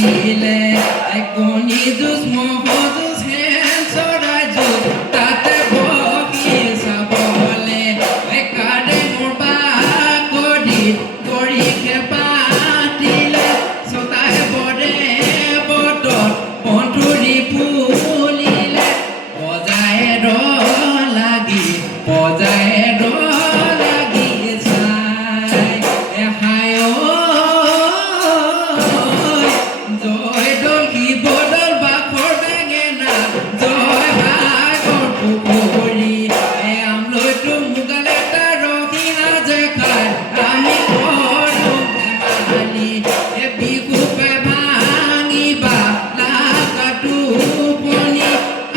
দিলে কণী যুঁজ ম'হ যুঁজ হেন চৰাই যুঁজ তাতে বহি চাবলে কাৰে মোৰ বাকৰি গৰিষে পাতিলে ছটাই বৰে বতত বন্ধুৰি ফুলিলে বজাই লাগি বজাই লাগি চাই এহাই জয় দল শিৱদল বাখৰ বেঙেনা জয় ভাগৰ পুখুৰী আমলৈতো মুগালে তাৰ ৰহি সাজে খাই আমি কৰো ধেমালি বিহু পাই ভাঙিবা লাকাটো পনি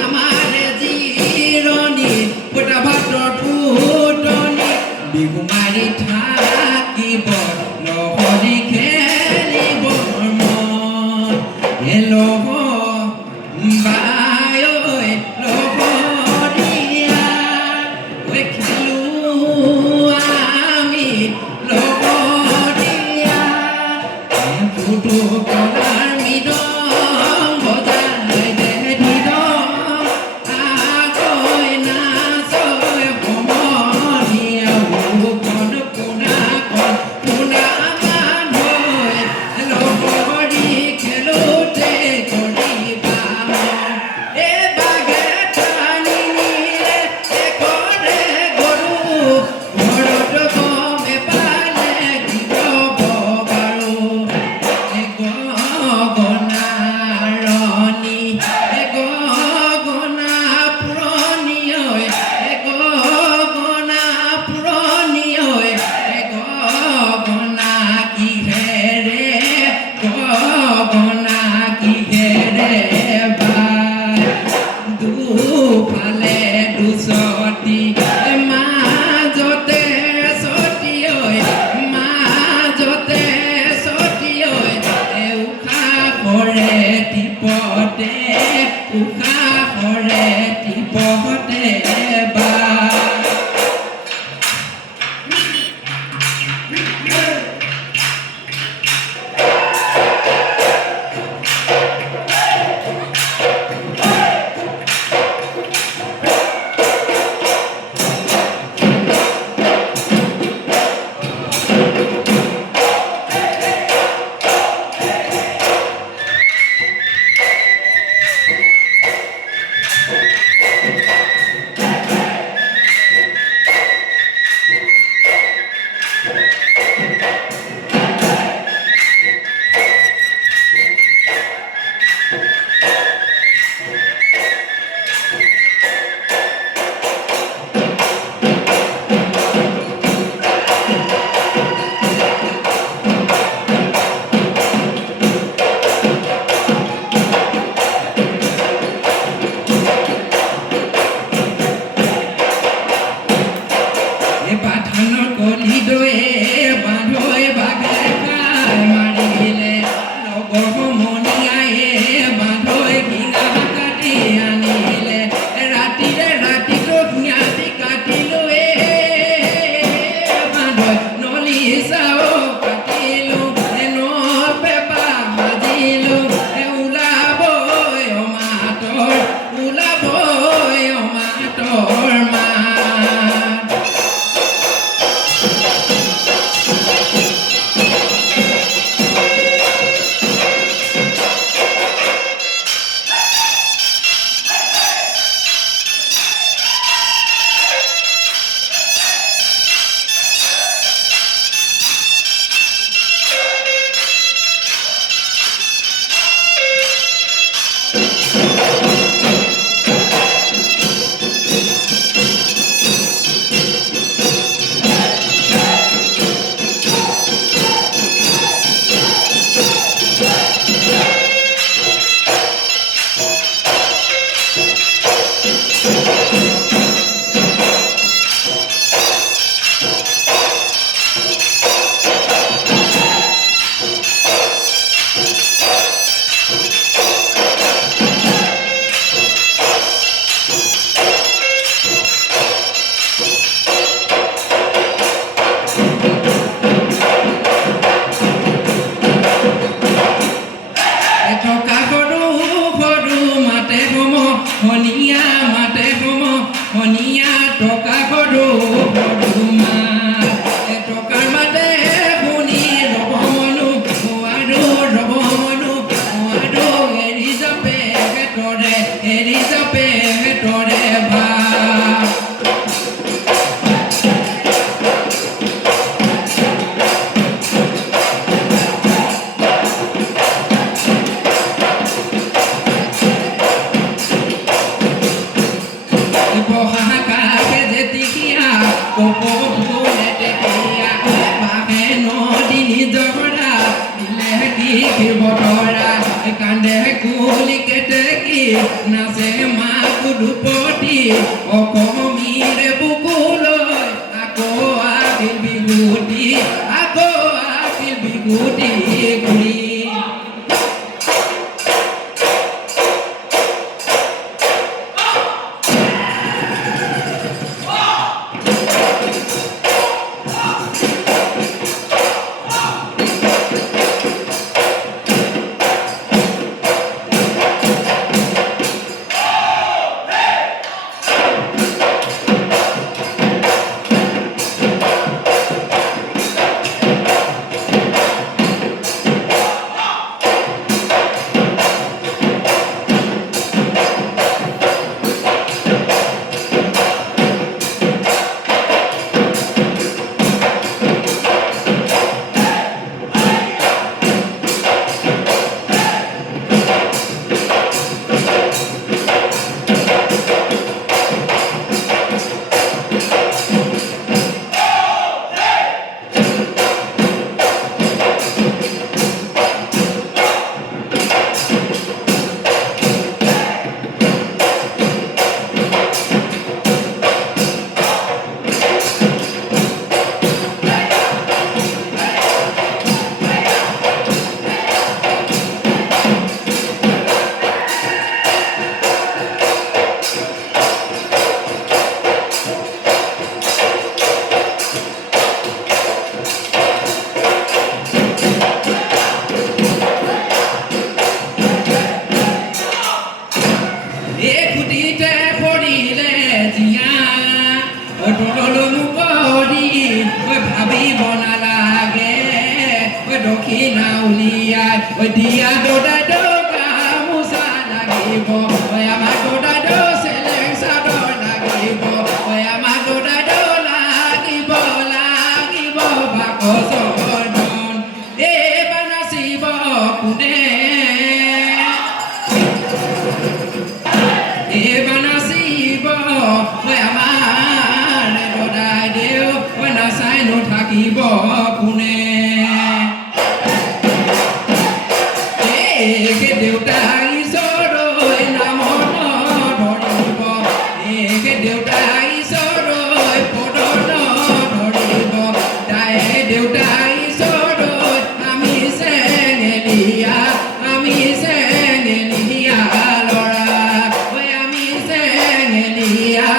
আমাৰ জিৰণি ফুটা ভাতৰ ফুটনি বিহু মাৰি থাকিব লহৰি খেলিব মন লহ বাই লহৰীয়া খেলো আমি লহৰীয়া ফুটো কলাৰ মৃদং বজাই দে দিদং আগৈ নাচৈ সমনীয়া কোন পোনা মানুহ লহৰী খেলোতে কৰিবা এ বাঘে টানি নিলে কৰে গৰু ঘৰত গমে পালে দিব বাৰু গগনাৰণী গগনা পুৰণি গগনা পুৰণি গগনা কিহেৰে বাই দুফালে দুচতি মাজতে চতি মাজতে চতি উশাহৰে টিপতে উশাহৰে টিপতে বা কি বতৰা কান্দে কুলি কেতেকী নাচে মা কুদুপতি অসমীৰে বুকুলৈ আকৌ আহিল বিহুতি ঘূৰি দিয়া দোদাই দোকা মুচা লাগিব আমাৰ দোদাই দো চেলেং চাদৰ লাগিব আমাৰ দোদাই দো লাগিব বাকচৰ ধন এইবাৰ নাচিব কোনে এইবাৰ নাচিব আমাৰ দোদাই দেও নাচাই নাথাকিব কোনে দেউতা ঈশ্বৰৈ নাম ধৰিব দেউতা ঈশ্বৰৈ পদ ধৰিব তাই দেউতা ঈশ্বৰৈ আমি চেঙেলীয়া ল'ৰা আমি চেঙেলীয়া